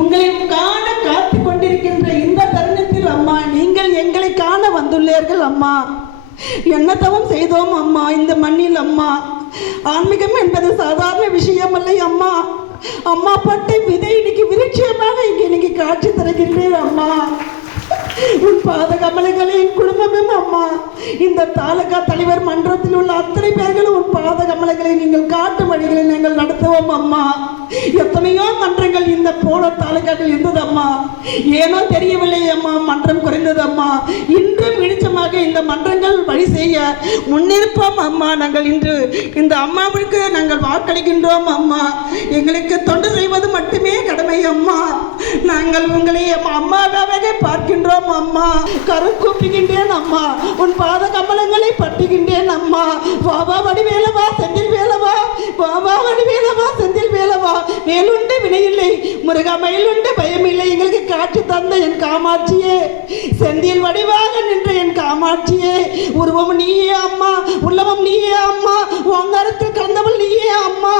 உங்களை காண காத்து கொண்டிருக்கின்ற இந்த தருணத்தில் அம்மா, நீங்கள் எங்களை காண வந்துள்ளீர்கள் அம்மா. என்ன தவம் செய்தோம் அம்மா இந்த மண்ணில் அம்மா. ஆன்மீகம் என்பது சாதாரண விஷயம் அல்ல அம்மா. அம்மா பட்டை விதை இன்னைக்கு விருட்சமாக இன்னைக்கு காட்சி தருகின்றேன் அம்மா. உன் பாத கமலங்களே என் குடும்பமும் அம்மா. இந்த தாலுகா தலைவர் மன்றத்தில் உள்ள அத்தனை பேர்களும் உன் பாத கமலங்களை நீங்கள் காட்டு வழிகளை நாங்கள் நடத்துவோம் அம்மா. எத்தனையோ மன்றங்கள் இந்த போன தாலுகாக்கள் இருந்தது அம்மா. ஏனோ தெரியவில்லை அம்மா, மன்றம் குறைந்தது அம்மா. இன்றும் வெளிச்சமாக இந்த மன்றங்கள் வழி செய்ய முன்னிருப்போம் அம்மா. நாங்கள் இன்று இந்த அம்மாவுக்கு நாங்கள் வாக்களிக்கின்றோம் அம்மா. எங்களுக்கு தொண்டு செய்வது மட்டுமே கடமை அம்மா. நாங்கள் உங்களை அம்மாவாகவே பார்க்கின்றோம் அம்மா. கரம் கூப்பிக்கின்றேன் அம்மா. உன் பாத கமலங்களை பட்டுகின்றேன் அம்மா. பாபா வடிவேலவா செந்தில் வேலவா, பாபா வடிவேலவா செந்தில் வேலவா. வேலுண்டு வினையில்லை முருகா, மயிலுண்டு பயமில்லை. எங்களுக்கு காட்சி தந்த என் காமாட்சியே, செந்தில் வடிவாக நின்ற என் காமாட்சியே, உருவம் நீயே அம்மா, உள்ளவம் நீயே அம்மா, ஓங்காரத்தில் கலந்தவள் நீயே அம்மா.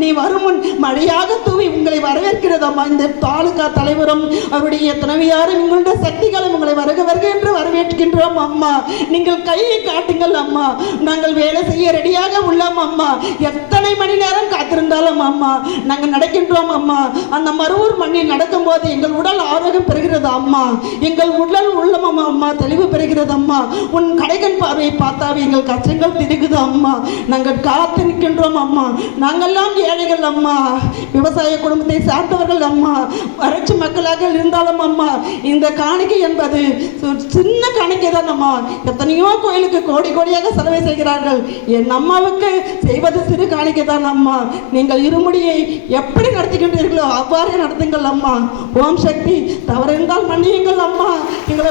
நீ வரும் முன் மழையாக தூவி உங்களை வரவேற்கிறது அம்மா. இந்த தாலுகா தலைவரும் அவருடைய துணைவியாரும் எங்களுடைய சக்திகளும் உங்களை வருக வருக என்று வரவேற்கின்றோம் அம்மா. நீங்கள் கையை காட்டுங்கள் அம்மா. நாங்கள் வேலை செய்ய ரெடியாக உள்ளோம் அம்மா. எத்தனை மணி நேரம் காத்திருந்தாலும் அம்மா நாங்கள் நடக்கின்றோம் அம்மா. அந்த மருவூர் மண்ணில் நடக்கும் போது எங்கள் உடல் ஆரோக்கியம் பெறுகிறது அம்மா. எங்கள் உடல் உள்ளம் அம்மா தெளிவு பெறுகிறது அம்மா. உன் கடைகன் பார்வையை பார்த்தாவே எங்கள் கஷ்டங்கள் திடுகுது அம்மா. நாங்கள் காத்து நிற்கின்றோம் அம்மா. நாங்கள்லாம் ஏழைகள் அம்மா, விவசாய குடும்பத்தை சார்ந்தவர்கள் அம்மா, வறட்சி மக்களாக இருந்தாலும் அம்மா இந்த காணிக்கை என்பது சின்ன காணிக்கை தான் அம்மா. எத்தனையோ கோயிலுக்கு கோடி கோடியாக செலவை செய்கிறார்கள். என் அம்மாவுக்கு செய்வது சிறு காணிக்கை தான் அம்மா. நீங்கள் இருமுடியை எப்படி நடத்துகின்றீர்களோ அவ்வாறே நடத்துங்கள் அம்மா. ஓம் சக்தி. தவறிருந்தால் மன்னியுங்கள் அம்மா. எங்களை